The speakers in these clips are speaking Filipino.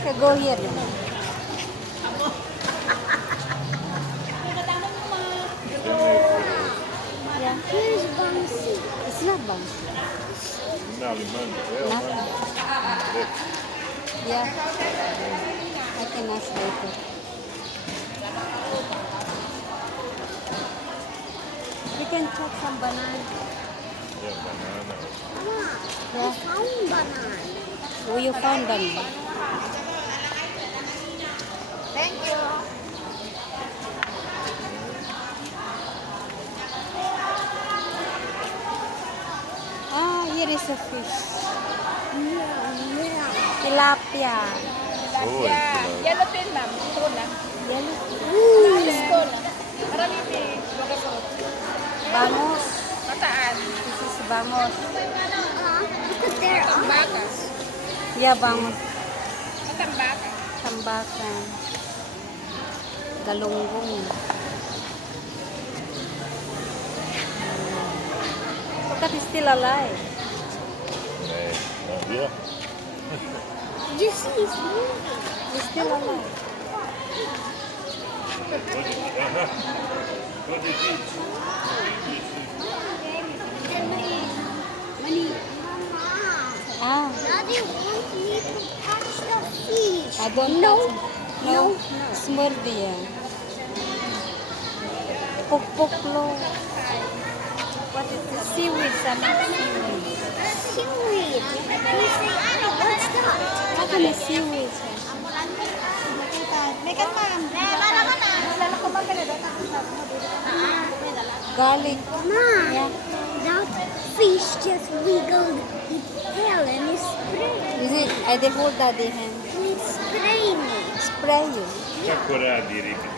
Okay, go here. Yeah, Here's Bunsy. it's not bouncy. Not. Yeah. I can ask later. We can chop some banana. Yeah, banana. Mama, Yeah. Found banana. Oh, you found banana. Thank you. Ah, here is a fish. Yeah, yeah. Tilapia. Oh, it's Yellow pin, ma'am. Ito na. Yellow. Gusto na. Marami pin. Magasot. Bangos. Mataan. This is bangos. Uh, because there are. Tambakas. Yeah, bangos. Matambakas. Tambakan. Galunggong. Look at it's still alive. Nee. Oh, ja. You see, it's moving. It's still alive. What is it? Money. Mama, Ah, Daddy wants me to touch the fish. I don't no. touch. No, smurdy yan. Pukpuklo. What is this? Seaweed, seaweed. Seaweed. We say, what's that? What kind of seaweed? Mekan, ma'am. Ko magkala doon. Garlic. Mom, Yeah. that fish just wiggled its tail and it's spraying. Is it? I did hold daddy hand. You. Kako radi ribica?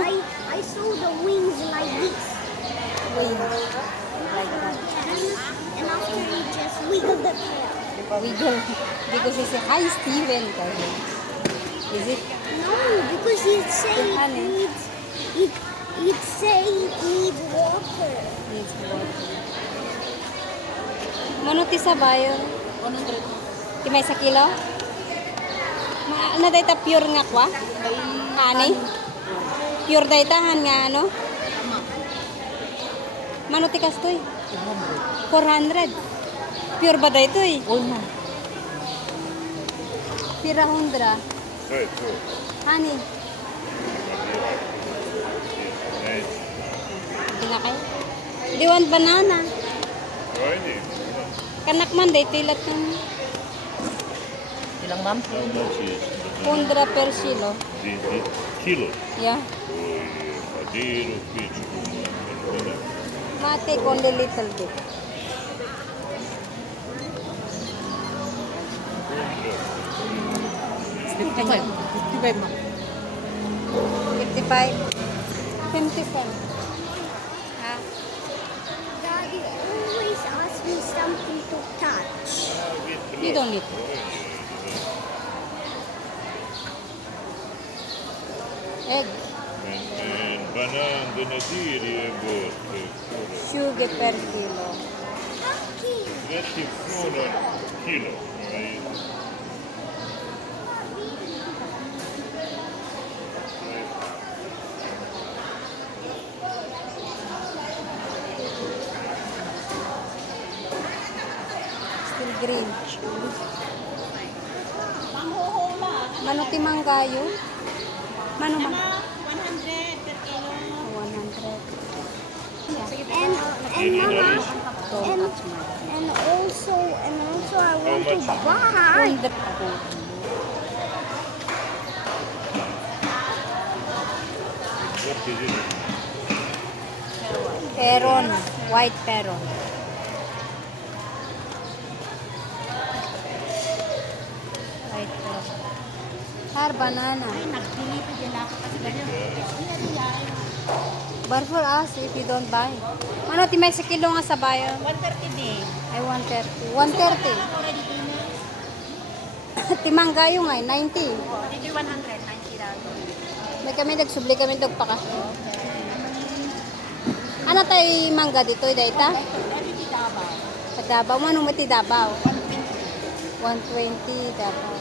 I, I saw the wings like this. Wing. Like that. And, and after it just wiggled the tail. Wiggle. Because he said, hi Steven. Is it? No, because it say it needs it it say it needs water. Needs water. Mano ti sa bayo? Ti may sa kilo? Ma, ano dahi ta pure nga kwa? Ani? Pure dahi tahan nga ano? Mano ti kastoy? 400. Pure ba dahi to eh? Pira hundra. To je to. Ani? Neće. Kinakay? Di want banana. Kanak man dahi tilat ng Ilang, ma'am? Is hundra per the kilo? Yeah. Mate only little bit. Fifty-five. Fifty-five. Ah, Daddy always asks me something to touch. you don't need. Egg. Men, men banan, dyr i vårt. 20 per kilo. 30 kronor kilo. Still green. Mano ti manggayo? Mano man? 100 per kilo. 100. And and mama and and also and also I want to buy. 100. what is it? Peron. White peron. Har banana. Kasi. But for us, if you don't buy. Ano, ti may sa kilo nga sa bayo? 130 din. Ay, 130. 130. Timangga yung ay, 90. Dito yung 100, 90 lang. May kami nagsubli kami dog pa ka. Ano tayo mangga dito, dayta? Sa Davao, mo mati Davao? 120 Davao.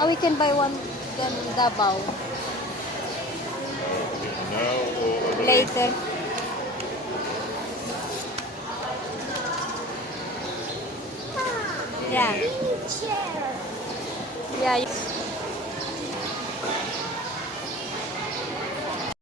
Oh, we can buy one then Davao or later. Yeah.